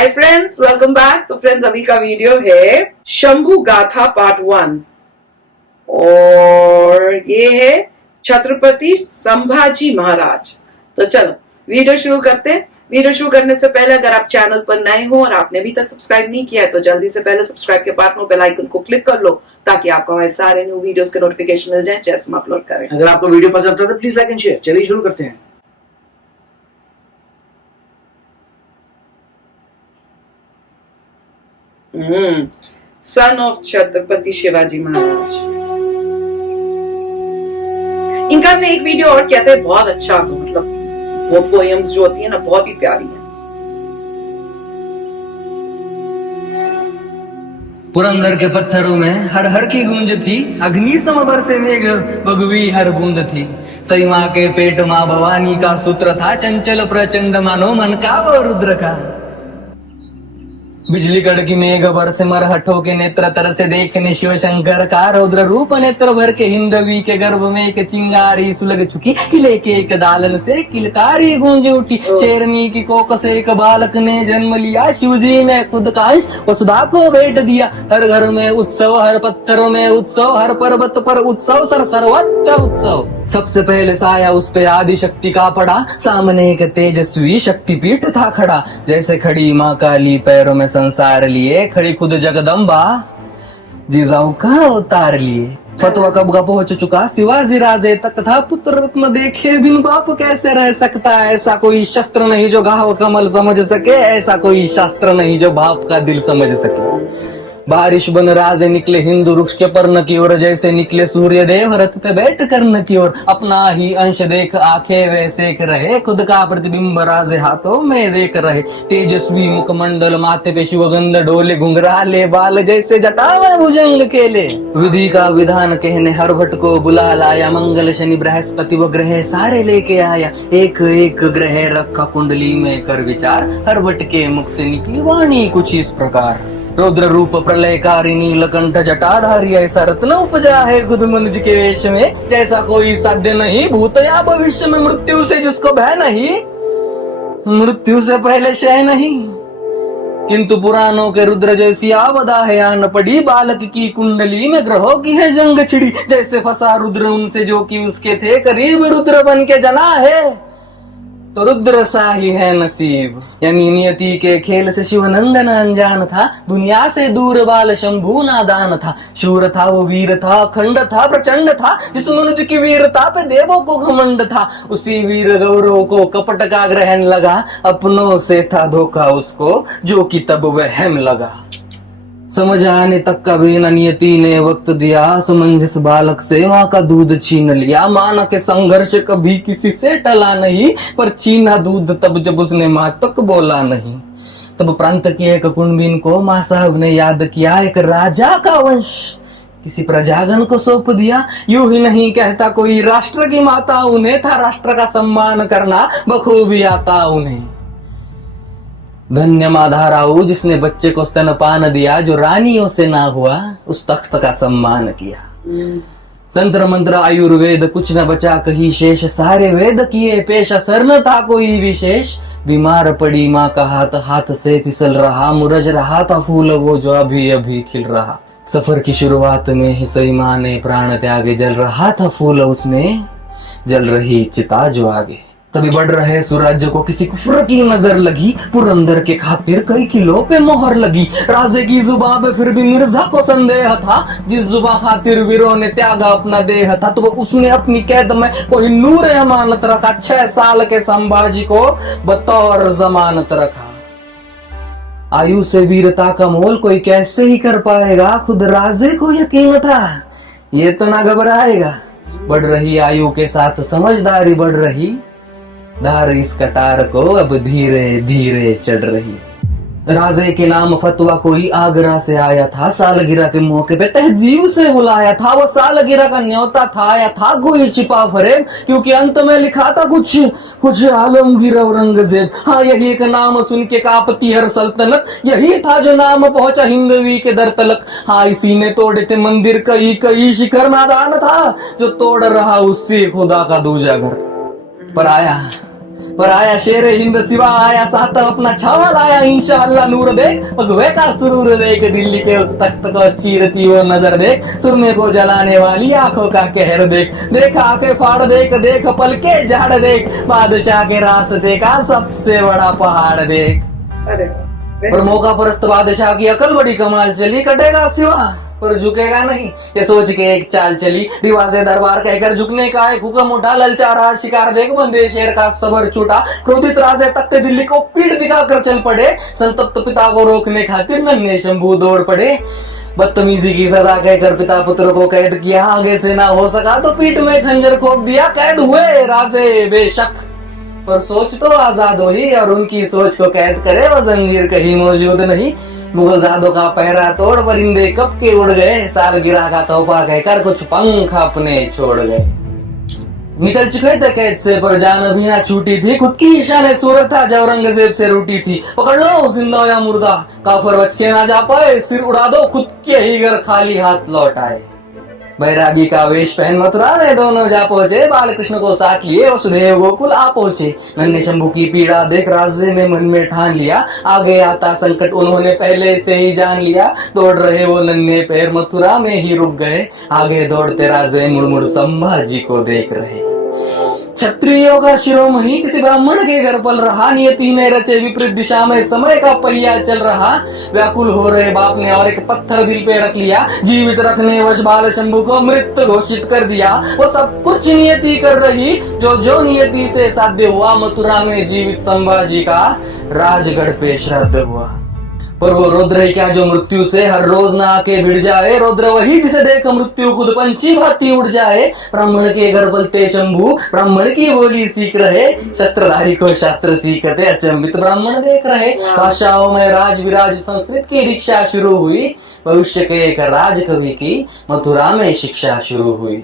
Hi friends, welcome back. तो friends, अभी का वीडियो है शंभू गाथा पार्ट 1 और ये है छत्रपति संभाजी महाराज। तो चलो वीडियो शुरू करते हैं। वीडियो शुरू करने से पहले अगर आप चैनल पर नए हो और आपने अभी तक सब्सक्राइब नहीं किया है तो जल्दी से पहले सब्सक्राइब के बाद में बेल आइकन को क्लिक कर लो ताकि आपको हमारे सारे न्यू वीडियोस के नोटिफिकेशन मिल जाएं जैसे हम अपलोड करें। अगर आपको वीडियो पसंद आता है तो प्लीज लाइक एंड शेयर। चलिए शुरू करते हैं। Son of Chhatrapati Shivaji Maharaj. इनका हमने एक वीडियो और किया था, बहुत अच्छा, मतलब वो पोएम्स जो होती है ना बहुत ही प्यारी है। पुरंदर के पत्थरों में हर हर की गूंज थी, अग्नि सम बरसे मेघ बगवी हर बूंद थी। सई माँ के पेट माँ भवानी का सूत्र था, चंचल प्रचंड मानो मन का वो रुद्र का। बिजली कड़की मेघ बरसे मरहठों के नेत्र तर से देखने शिव शंकर का रौद्र रूप नेत्र भर के हिंदवी के गर्भ में एक चिंगारी सुलग चुकी। किले के एक दालन से किलकारी गूंज उठी, शेरनी की कोख से एक बालक ने जन्म लिया। शिवजी ने खुद का अंश वसुधा को भेंट दिया। हर घर में उत्सव, हर पत्थरों में उत्सव, हर पर्वत पर उत्सव, सर्वत्र उत्सव। सबसे पहले साया उस पे आदि शक्ति का पड़ा, सामने एक तेजस्वी शक्तिपीठ था खड़ा। जैसे खड़ी माँ काली पैरों में संसार लिए, खड़ी खुद जगदम्बा जिजाऊ का उतार लिए। फतवा कब का पहुंच चुका शिवाजी राजे तक था, पुत्र रत्न देखे बिन बाप कैसे रह सकता। ऐसा कोई शस्त्र नहीं जो घाव कमल समझ सके, ऐसा कोई शास्त्र नहीं जो बाप का दिल समझ सके। बारिश बन राजे निकले हिंदू वृक्ष के पर्ण की ओर, जैसे निकले सूर्य देव रथ पे बैठ कर्ण की ओर। अपना ही अंश देख आंखें वैसे रहे, खुद का प्रतिबिंब राजे हाथों में देख रहे। तेजस्वी मुखमंडल, माथे पे शिवगंध डोले, घुंघराले बाल जैसे जटा में भुजंग केले। विधि का विधान कहने हर भट्ट को बुला लाया, मंगल शनि बृहस्पति व ग्रह सारे लेके आया। एक एक ग्रह रखा कुंडली में कर विचार, हर भट्ट के मुख से निकली वाणी कुछ इस प्रकार। रौद्र रूप प्रलयकारी नीलकंठ जटाधारी, ऐसा रत्न उपजा है खुद मनुज के वेश में। जैसा कोई साध्य नहीं भूत या भविष्य में, मृत्यु से जिसको भय नहीं, मृत्यु से पहले क्षय नहीं। किंतु पुराणों के रुद्र जैसी आवदा है आन पड़ी, बालक की कुंडली में ग्रहों की है जंग छिड़ी। जैसे फंसा रुद्र उनसे जो कि उसके थे करीब, रुद्र बन के जना है तो रुद्र सा ही है नसीब। यानी नियति के खेल से शिवनंदन अनजान था, दुनिया से दूर बाल शंभू नादान था। शूर था वो वीर था, अखंड था प्रचंड था, जिस मनुज की वीरता पे देवों को घमंड था। उसी वीर गौरव को कपट का ग्रहण लगा, अपनों से था धोखा उसको जो कि तब वहम लगा। समझ आने तक का भी न नियति ने वक्त दिया, असमंजस बालक से माँ का दूध छीन लिया। माना के संघर्ष कभी किसी से टला नहीं, पर छीना दूध तब जब उसने माँ तक बोला नहीं। तब प्रांत की एक कुंडबीन को माँ साहब ने याद किया, एक राजा का वंश किसी प्रजागण को सौंप दिया। यूं ही नहीं कहता कोई राष्ट्र की माता, उन्हें था राष्ट्र का सम्मान करना बखूबी आता उन्हें। धन्य माधाराऊ जिसने बच्चे को स्तनपान दिया, जो रानियों से ना हुआ उस तख्त का सम्मान किया। तंत्र मंत्र आयुर्वेद कुछ न बचा कहीं शेष, सारे वेद किए पेश असर न था कोई विशेष। बीमार पड़ी माँ का हाथ, हाथ से फिसल रहा, मुरझ रहा था फूल वो जो अभी अभी खिल रहा। सफर की शुरुआत में ही सई माँ ने प्राण त्यागे, जल रहा था फूल उसमें, जल रही चिता जो आगे। तभी बढ़ रहे सूरज को किसी कुफ्र की नजर लगी, पुरंदर के खातिर कई किलो पे मोहर लगी। राजे की जुबान पे फिर भी मिर्जा को संदेह था, जिस जुबा खातिर वीरों ने त्यागा अपना देह था। तो उसने अपनी कैद में कोई नूर अमानत रखा, 6 साल के संभाजी को बतौर जमानत रखा। आयु से वीरता का मोल कोई कैसे ही कर पाएगा, खुद राजे को यकीन था ये तो ना घबराएगा। बढ़ रही आयु के साथ समझदारी बढ़ रही, धार इस कटार को अब धीरे धीरे चढ़ रही। राजे के नाम फतवा कोई आगरा से आया था, सालगिरह के मौके पे तहजीब से बुलाया था। वो सालगिरह का न्योता था या था कोई छिपा फरेब, क्योंकि अंत में लिखा था कुछ आलमगीर औरंगजेब। हाँ, यही एक नाम सुन के कांपती हर सल्तनत, यही था जो नाम पहुंचा हिंदवी के दर तलक। हाँ, इसी ने तोड़े थे मंदिर कई कई, शिखर मैदान था जो तोड़ रहा उससे खुदा का दूजा घर। पर आया पर आया शेर हिंद सिवा आया साथ अपना छावा लाया इंशाअल्लाह नूर देख भगवे का सुरूर देख दिल्ली के उस तख्त को चीरती वो नजर देख सुरमे को जलाने वाली आंखों का कहर देख देख आंखें फाड़ देख देख पलके झाड़ देख बादशाह के रास्ते का सबसे बड़ा पहाड़ देख। अरे पर मौका परस्त बादशाह की अकल बड़ी कमाल चली कटेगा सिवा पर झुकेगा नहीं ये सोच के एक चाल चली रिवाजे दरबार कहकर झुकने का एक हुक्म उठा ललचा रहा शिकार देख बंदे शेर का सबर छूटा क्रोधित राजे तख्ते दिल्ली को पीठ दिखाकर चल पड़े संतप्त पिता को रोकने खातिर नन्हे शंभू दौड़ पड़े बदतमीजी की सजा कहकर पिता पुत्र को कैद किया आगे से ना हो सका तो पीठ में खंजर खोप दिया कैद हुए राजे बेशक पर सोच तो आजाद हुई और उनकी सोच को कैद करे वो जंजीर कहीं मौजूद नहीं मुगलजादों का पहरा तोड़ परिंदे कब के उड़ गए सालगिरह का तोहफा कहकर कुछ पंख अपने छोड़ गए निकल चुके थे कैद से पर जान अभी ना छूटी थी खुद की निशान सूरत था जब औरंगजेब से रूठी थी पकड़ लो जिंदा या मुर्दा काफर बच के ना जा पाए सिर उड़ा दो खुद के ही घर खाली हाथ लौट आए। बैरागी का वेश पहन मथुरा में दोनों जा पहुंचे बालकृष्ण को साथ लिए वसुदेव गोकुल आ पहुंचे नन्हे शंभू की पीड़ा देख राजे ने मन में ठान लिया आगे आता संकट उन्होंने पहले से ही जान लिया दौड़ रहे वो नन्हे पैर मथुरा में ही रुक गए आगे दौड़ते राजे मुड़ संभाजी को देख रहे क्षत्रियों का शिरोमणि किसी ब्राह्मण के घर पल रहा नियति ने रचे विपरीत दिशा में समय का पहिया चल रहा व्याकुल हो रहे बाप ने और एक पत्थर दिल पे रख लिया जीवित रखने वश बाल शंभू को मृत घोषित कर दिया वो सब कुछ नियति कर रही जो नियति से साध्य हुआ मथुरा में जीवित संभाजी का राजगढ़ पे श्राद्ध हुआ पर वो रुद्र क्या जो मृत्यु से हर रोज ना आके भिड़ जाए रुद्र वही जिसे देख मृत्यु खुद पंछी भांति उड़ जाए ब्राह्मण के घर पलते शंभू ब्राह्मण की बोली सीख रहे शस्त्रधारी को शास्त्र सीखते अचंबित ब्राह्मण देख रहे भाषाओं में राज विराज संस्कृत की दीक्षा शुरू हुई भविष्य के एक राज कवि की मथुरा में शिक्षा शुरू हुई।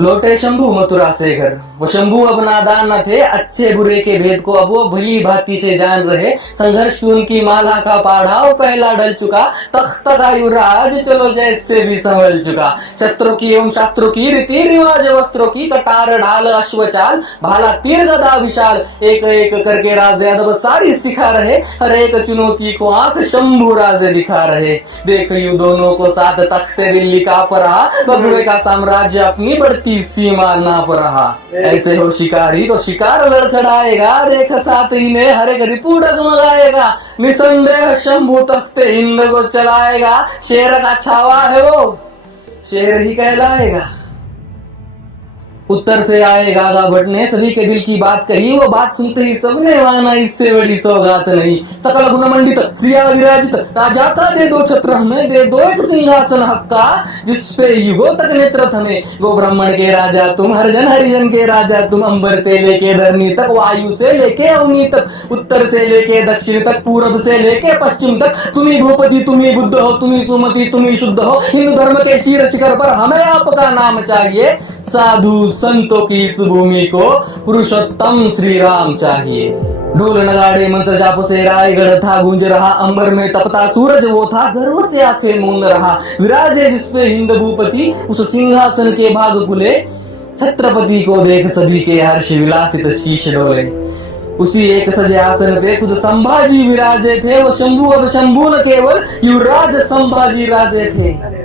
लौटे शंभू मथुरा से घर वो शंभू अब नादान न थे अच्छे बुरे के भेद को अब वो भली भांति से जान रहे संघर्ष की उनकी माला का पहाड़ पहला ढल चुका तख्त का युवराज चलो जैसे भी संभल चुका शस्त्रों की एवं शास्त्रों की रीति रिवाज वस्त्रों की कटार ढाल अश्वचाल भाला तीर गदा विशाल एक एक करके राजे अदब सारी सिखा रहे हर एक चुनौती को आंख शंभू राजे दिखा रहे देख यू दोनों को साथ तख्ते दिल्ली का परा भगवे का साम्राज्य अपनी बढ़ती सीमा नाप रहा ऐसे हो शिकारी तो शिकार लड़खड़ाएगा देख साथी ने हर एक रिपू डगमगाएगा निसंदेह शंभू तख्ते हिंद को चलाएगा शेर का छावा है वो शेर ही कहलाएगा। उत्तर से आए गागा भट्ट ने सभी के दिल की बात कही वो बात सुनते ही सबने माना इससे बड़ी सौगात नहीं सकल गुण मंडित श्रिया विराजित राजा का दे दो छत्र हमें दे दो एक सिंहासन हक का जिसपे युगों तक नेत्र थमे गो ब्राह्मण के राजा तुम हरिजन के राजा तुम अंबर से लेके धरनी तक वायु से लेके अवनी तक उत्तर से लेके दक्षिण तक पूरब से लेके पश्चिम तक तुम्ही भूपति तुम्ही बुद्ध हो तुम्ही सुमति तुम्ही शुद्ध हो हिंदू धर्म के शीर्ष शिखर पर हमें आपका नाम चाहिए साधु संतों की इस भूमि को पुरुषोत्तम श्री राम चाहिए। ढोल नगाड़े मंत्र जाप से रायगढ़ था गूंज रहा अंबर में तपता सूरज वो था गर्व से आंखें मूंद रहा विराजे जिसपे हिंद भूपति उस सिंहासन के भाग खुले छत्रपति को देख सभी के हर्ष विलासित शीश डोले उसी एक सजे आसन पे खुद संभाजी विराजे थे वो शंभू अब शंभू न केवल युवराज संभाजी राजे थे।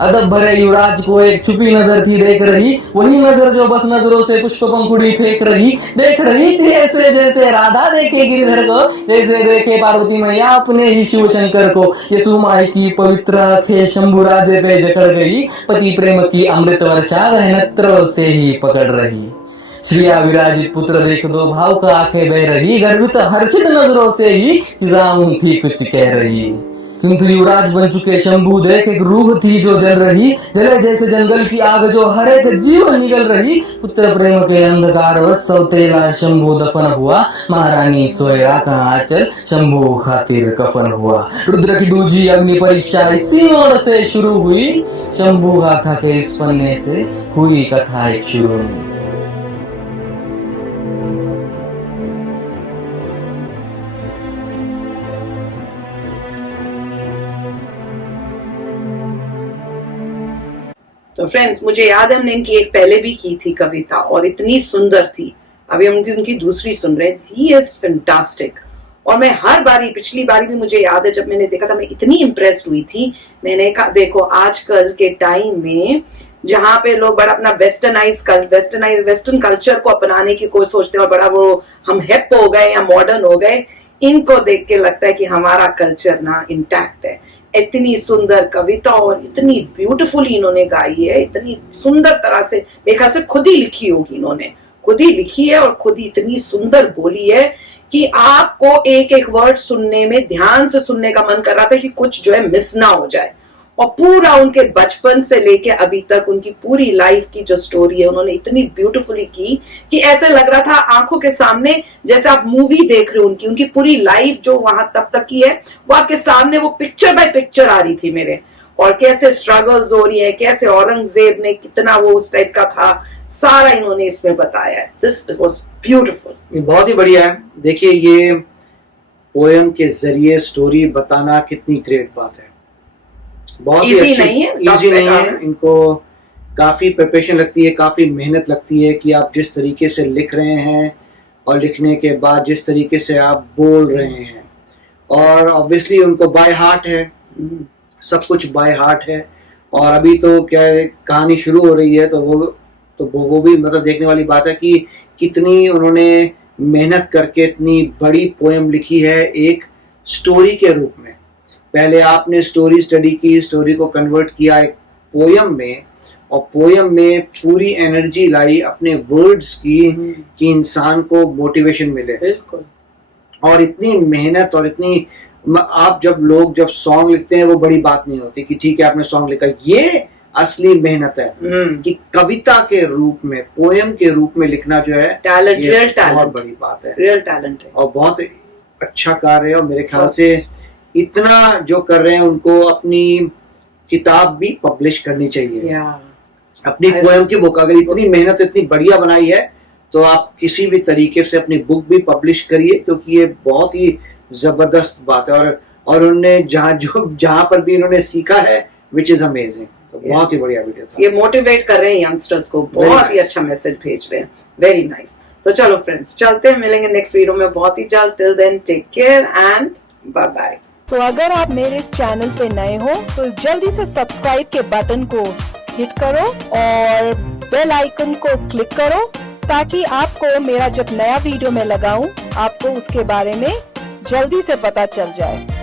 अदब भरे युवराज को एक छुपी नजर थी देख रही वही नजर जो बस नजरों से पुष्प पंखुड़ी फेंक रही देख रही थी ऐसे जैसे राधा देखे गिरिधर को जैसे देखे पार्वती मैया अपने ही शिव शंकर को ये सुमाई की पवित्र आंखें शंभू राजे पे जकड़ गई पति प्रेम की अमृत वर्षा नेत्रों से ही पकड़ रही श्रिया विराजित पुत्र देख दो भाव का आंखें बह रही गर्वित हर्षित नजरों से ही जाऊं थी कुछ कह रही किंतु युवराज बन चुके शंभू देख एक रूह थी जो जल रही जले जैसे जंगल की आग जो हर एक जीव निगल रही पुत्र प्रेम के अंधकार व सौतेला शंभू दफन हुआ महारानी सोया का आंचल शंभू खातिर कफन हुआ रुद्र की दूजी अग्नि परीक्षा इसी मोड़ से शुरू हुई शंभू गाथा के इस पन्ने से हुई कथा एक शुरू में। तो फ्रेंड्स मुझे याद है हमने इनकी एक पहले भी की थी कविता और इतनी सुंदर थी अभी हम उनकी दूसरी सुन रहे हैं। He is fantastic. और मैं हर बारी, पिछली बारी भी मुझे याद है जब मैंने देखा था, मैं इतनी इम्प्रेस्ड हुई थी। मैंने कहा देखो आजकल के टाइम में जहां पे लोग बड़ा अपना वेस्टर्न कल्चर को अपनाने की कोई सोचते हैं और बड़ा वो हम हिप हो गए या मॉडर्न हो गए, इनको देख के लगता है कि हमारा कल्चर ना इंटैक्ट है। इतनी सुंदर कविता और इतनी ब्यूटीफुली इन्होंने गाई है, इतनी सुंदर तरह से, मेरे ख्याल से खुद ही लिखी होगी इन्होंने, खुद ही लिखी है और खुद ही इतनी सुंदर बोली है कि आपको एक एक वर्ड सुनने में ध्यान से सुनने का मन कर रहा था कि कुछ जो है मिस ना हो जाए। और पूरा उनके बचपन से लेके अभी तक उनकी पूरी लाइफ की जो स्टोरी है उन्होंने इतनी ब्यूटीफुली की कि ऐसे लग रहा था आंखों के सामने जैसे आप मूवी देख रहे हो। उनकी पूरी लाइफ जो वहां तब तक की है वो आपके सामने वो पिक्चर बाय पिक्चर आ रही थी मेरे, और कैसे स्ट्रगल्स हो रही है, कैसे औरंगजेब ने कितना वो उस टाइप का था, सारा इन्होंने इसमें बताया है। This was beautiful. बहुत ही बढ़िया है। देखिए ये पोयम के जरिए स्टोरी बताना कितनी ग्रेट बात है। बहुत ही इजी अच्छी, नहीं है, इजी नहीं है। इनको काफी प्रिपरेशन लगती है, काफी मेहनत लगती है कि आप जिस तरीके से लिख रहे हैं और लिखने के बाद जिस तरीके से आप बोल रहे हैं, और ऑब्वियसली उनको बाय हार्ट है, सब कुछ बाय हार्ट है। और अभी तो क्या है, कहानी शुरू हो रही है तो वो भी मतलब देखने वाली बात है कि कितनी उन्होंने मेहनत करके इतनी बड़ी पोयम लिखी है एक स्टोरी के रूप में। पहले आपने स्टोरी स्टडी की, स्टोरी को कन्वर्ट किया एक पोयम में, और पोयम में पूरी एनर्जी लाई अपने वर्ड्स की कि इंसान को मोटिवेशन मिले। बिल्कुल। और इतनी मेहनत और इतनी, आप जब सॉन्ग लिखते हैं वो बड़ी बात नहीं होती कि ठीक है आपने सॉन्ग लिखा, ये असली मेहनत है कि कविता के रूप में, पोयम के रूप में लिखना जो है टैलेंट, रियल टैलेंट, बहुत बड़ी बात है, रियल टैलेंट है और बहुत अच्छा कार्य है। और मेरे ख्याल से इतना जो कर रहे हैं उनको अपनी किताब भी पब्लिश करनी चाहिए, अपनी पोयम की बुक। अगर इतनी मेहनत इतनी बढ़िया बनाई है तो आप किसी भी तरीके से अपनी बुक भी पब्लिश करिए, क्योंकि ये बहुत ही जबरदस्त बात है। और उन्होंने जहां पर भी इन्होंने सीखा है, विच इज अमेजिंग। तो बहुत ही बढ़िया वीडियो था। ये मोटिवेट कर रहे हैं यंगस्टर्स को, बहुत ही अच्छा मैसेज भेज रहे हैं। Very nice. तो चलो फ्रेंड्स चलते हैं, मिलेंगे नेक्स्ट वीडियो में बहुत ही जल्द। Till then take care and bye bye. तो अगर आप मेरे इस चैनल पे नए हो तो जल्दी से सब्सक्राइब के बटन को हिट करो और बेल आइकन को क्लिक करो, ताकि आपको मेरा जब नया वीडियो मैं लगाऊं आपको उसके बारे में जल्दी से पता चल जाए।